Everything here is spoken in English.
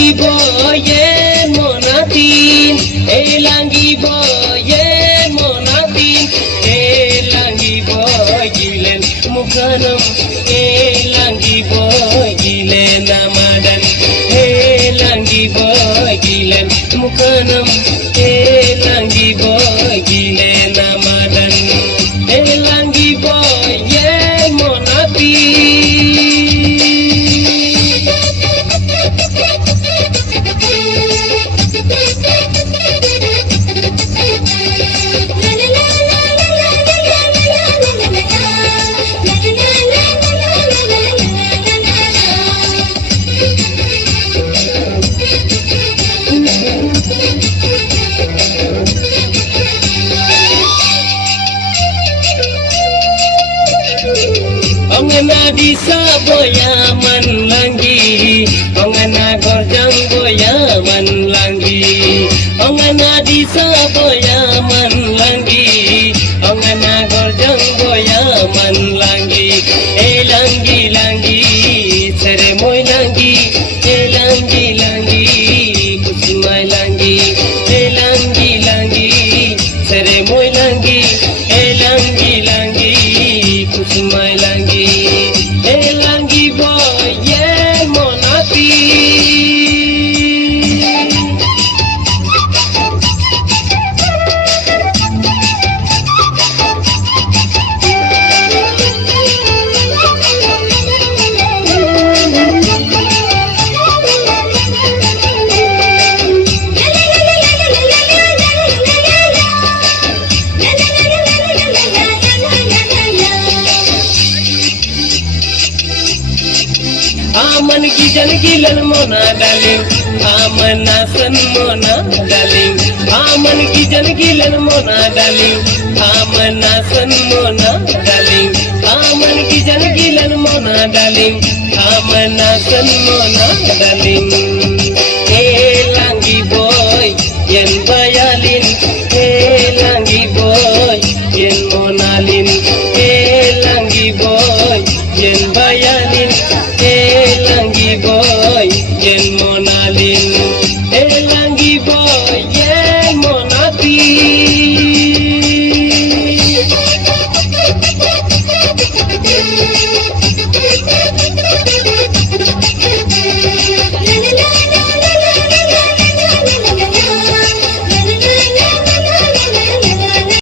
langi boye monatin, langi boye monatin, langi boy gilen mukanam, langi boy gilen namadan, langi boy gilen mukanam, langi boy gilen namadan, langi boye monatin. Ongana disa boya man langi, ongana gorjang boya man langi, ongana disa boya man langi, ongana gorjang boya man langi, langi langi, sere moy langi, langi langi, kusmai langi, langi langi, sere moy langi, langi langi, kusmai langi. Langi boy, yeah, monatin. Aman gijan gilan mona darling, aman nasan mona darling, aman gijan gilan mona darling, aman nasan mona darling, aman gijan gilan mona darling, aman nasan mona darling. Langi boy, yen bayalin, langi boy, yen monalin, langi boy, yen bayalin.